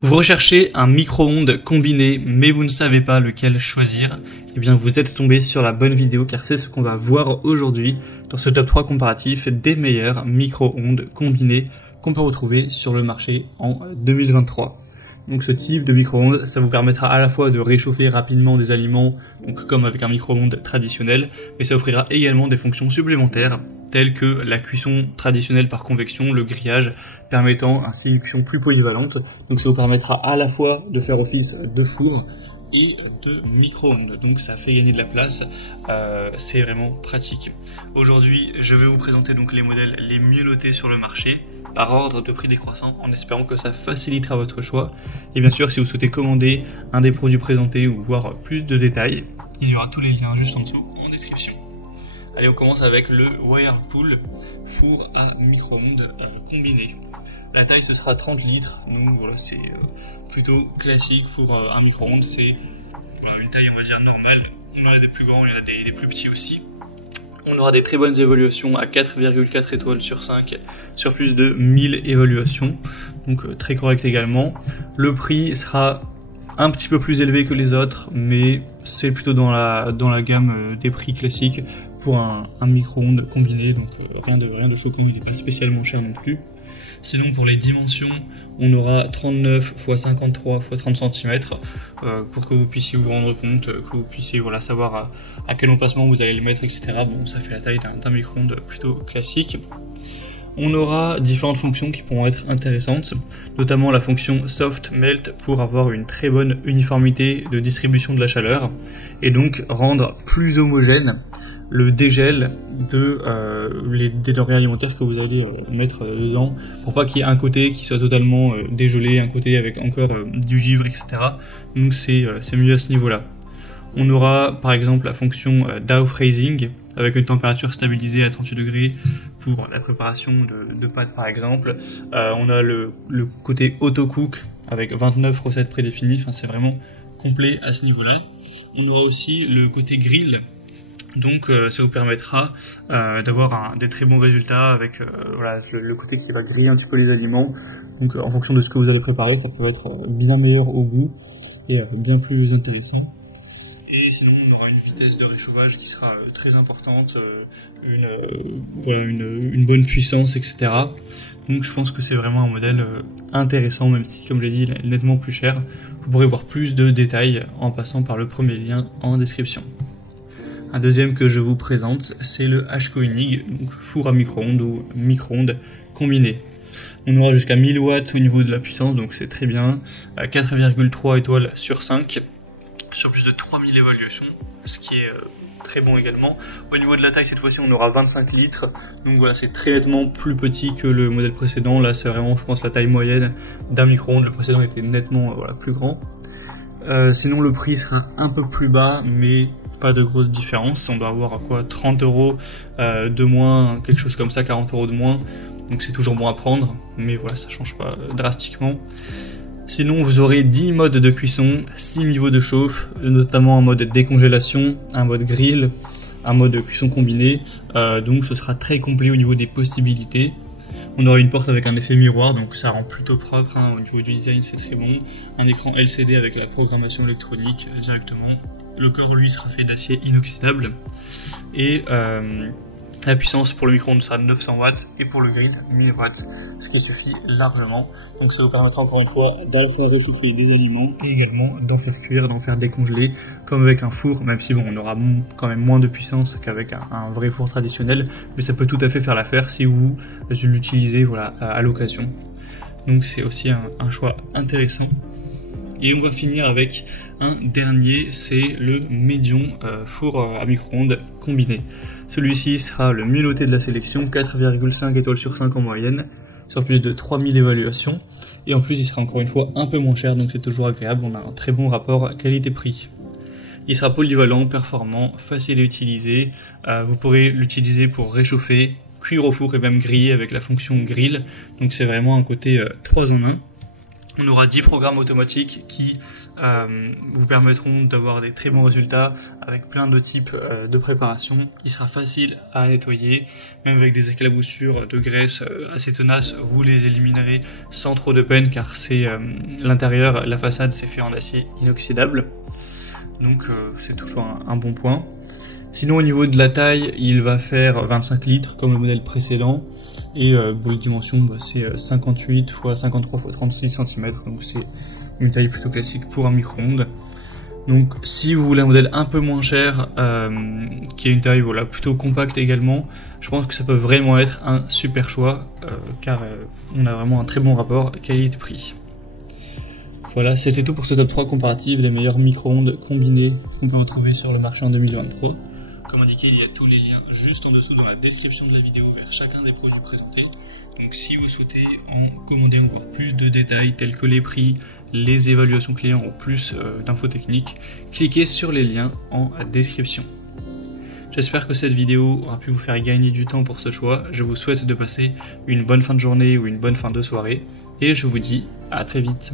Vous recherchez un micro-ondes combiné, mais vous ne savez pas lequel choisir. Eh bien, vous êtes tombé sur la bonne vidéo, car c'est ce qu'on va voir aujourd'hui dans ce top 3 comparatif des meilleurs micro-ondes combinés qu'on peut retrouver sur le marché en 2023. Donc ce type de micro-ondes, ça vous permettra à la fois de réchauffer rapidement des aliments, donc comme avec un micro-ondes traditionnel, mais ça offrira également des fonctions supplémentaires, telles que la cuisson traditionnelle par convection, le grillage, permettant ainsi une cuisson plus polyvalente. Donc ça vous permettra à la fois de faire office de four et de micro-ondes, donc ça fait gagner de la place, c'est vraiment pratique. Aujourd'hui, je vais vous présenter donc les modèles les mieux notés sur le marché, par ordre de prix décroissant, en espérant que ça facilitera votre choix. Et bien sûr, si vous souhaitez commander un des produits présentés ou voir plus de détails, il y aura tous les liens juste en dessous en description. Allez, on commence avec le Whirlpool four à micro-ondes combiné. La taille, ce sera 30 litres, donc voilà, c'est plutôt classique pour un micro-ondes, c'est voilà, une taille on va dire normale. On en a des plus grands, il y en a des plus petits aussi. On aura des très bonnes évaluations à 4,4 étoiles sur 5 sur plus de 1000 évaluations, donc très correct également. Le prix sera un petit peu plus élevé que les autres, mais c'est plutôt dans la gamme des prix classiques pour un micro-ondes combiné, donc rien de choquant, il n'est pas spécialement cher non plus. Sinon, pour les dimensions, on aura 39 x 53 x 30 cm pour que vous puissiez vous rendre compte, que vous puissiez voilà, savoir à quel emplacement vous allez le mettre, etc. Bon, ça fait la taille d'un micro-ondes plutôt classique. On aura différentes fonctions qui pourront être intéressantes, notamment la fonction Soft Melt pour avoir une très bonne uniformité de distribution de la chaleur et donc rendre plus homogène le dégel des denrées alimentaires que vous allez mettre dedans, pour pas qu'il y ait un côté qui soit totalement dégelé, un côté avec encore du givre, etc. Donc c'est mieux à ce niveau-là. On aura par exemple la fonction Dough Freezing avec une température stabilisée à 38 degrés pour la préparation de pâtes par exemple. On a le côté auto-cook avec 29 recettes prédéfinies, enfin c'est vraiment complet à ce niveau-là. On aura aussi le côté grill. Donc ça vous permettra d'avoir des très bons résultats avec voilà, le côté qui va griller un petit peu les aliments. Donc en fonction de ce que vous allez préparer, ça peut être bien meilleur au goût et bien plus intéressant. Et sinon on aura une vitesse de réchauffage qui sera très importante, une bonne puissance, etc. Donc je pense que c'est vraiment un modèle intéressant, même si comme je l'ai dit il est nettement plus cher. Vous pourrez voir plus de détails en passant par le premier lien en description. Un deuxième que je vous présente, c'est le H-Koenig, donc four à micro-ondes ou micro-ondes combiné. On aura jusqu'à 1000 watts au niveau de la puissance, donc c'est très bien. 4,3 étoiles sur 5, sur plus de 3000 évaluations, ce qui est très bon également. Au niveau de la taille, cette fois-ci, on aura 25 litres, donc voilà, c'est très nettement plus petit que le modèle précédent. Là, c'est vraiment, je pense, la taille moyenne d'un micro-ondes. Le précédent était nettement plus grand. Sinon, le prix sera un peu plus bas, mais pas de grosse différence. On doit avoir à quoi 30 € de moins, quelque chose comme ça, 40 € de moins. Donc c'est toujours bon à prendre, mais voilà, ça change pas drastiquement. Sinon, vous aurez 10 modes de cuisson, 6 niveaux de chauffe, notamment un mode décongélation, un mode grill, un mode cuisson combiné. Donc ce sera très complet au niveau des possibilités. On aura une porte avec un effet miroir, donc ça rend plutôt propre, hein. Au niveau du design c'est très bon. Un écran LCD avec la programmation électronique directement. Le corps lui sera fait d'acier inoxydable. Et la puissance pour le micro-ondes sera de 900 watts et pour le grill 1000 watts, ce qui suffit largement. Donc ça vous permettra encore une fois d'à la fois réchauffer des aliments et également d'en faire cuire, d'en faire décongeler, comme avec un four, même si bon, on aura quand même moins de puissance qu'avec un vrai four traditionnel, mais ça peut tout à fait faire l'affaire si vous l'utilisez voilà, à l'occasion. Donc c'est aussi un choix intéressant. Et on va finir avec un dernier, c'est le Medion four à micro-ondes combiné. Celui-ci sera le mieux noté de la sélection, 4,5 étoiles sur 5 en moyenne, sur plus de 3000 évaluations. Et en plus, il sera encore une fois un peu moins cher, donc c'est toujours agréable, on a un très bon rapport qualité-prix. Il sera polyvalent, performant, facile à utiliser. Vous pourrez l'utiliser pour réchauffer, cuire au four et même griller avec la fonction grill. Donc c'est vraiment un côté 3 en 1. On aura 10 programmes automatiques qui vous permettront d'avoir des très bons résultats avec plein de types de préparation. Il sera facile à nettoyer, même avec des éclaboussures de graisse assez tenaces, vous les éliminerez sans trop de peine car c'est l'intérieur, la façade c'est fait en acier inoxydable. Donc c'est toujours un bon point. Sinon au niveau de la taille, il va faire 25 litres comme le modèle précédent. Et pour les dimensions, c'est 58 x 53 x 36 cm, donc c'est une taille plutôt classique pour un micro-ondes. Donc si vous voulez un modèle un peu moins cher, qui a une taille voilà, plutôt compacte également, je pense que ça peut vraiment être un super choix, car on a vraiment un très bon rapport qualité-prix. Voilà, c'était tout pour ce top 3 comparatif des meilleurs micro-ondes combinés qu'on peut retrouver sur le marché en 2023. Comme indiqué, il y a tous les liens juste en dessous dans la description de la vidéo vers chacun des produits présentés. Donc si vous souhaitez en commander encore plus de détails tels que les prix, les évaluations clients ou plus d'infos techniques, cliquez sur les liens en description. J'espère que cette vidéo aura pu vous faire gagner du temps pour ce choix. Je vous souhaite de passer une bonne fin de journée ou une bonne fin de soirée et je vous dis à très vite.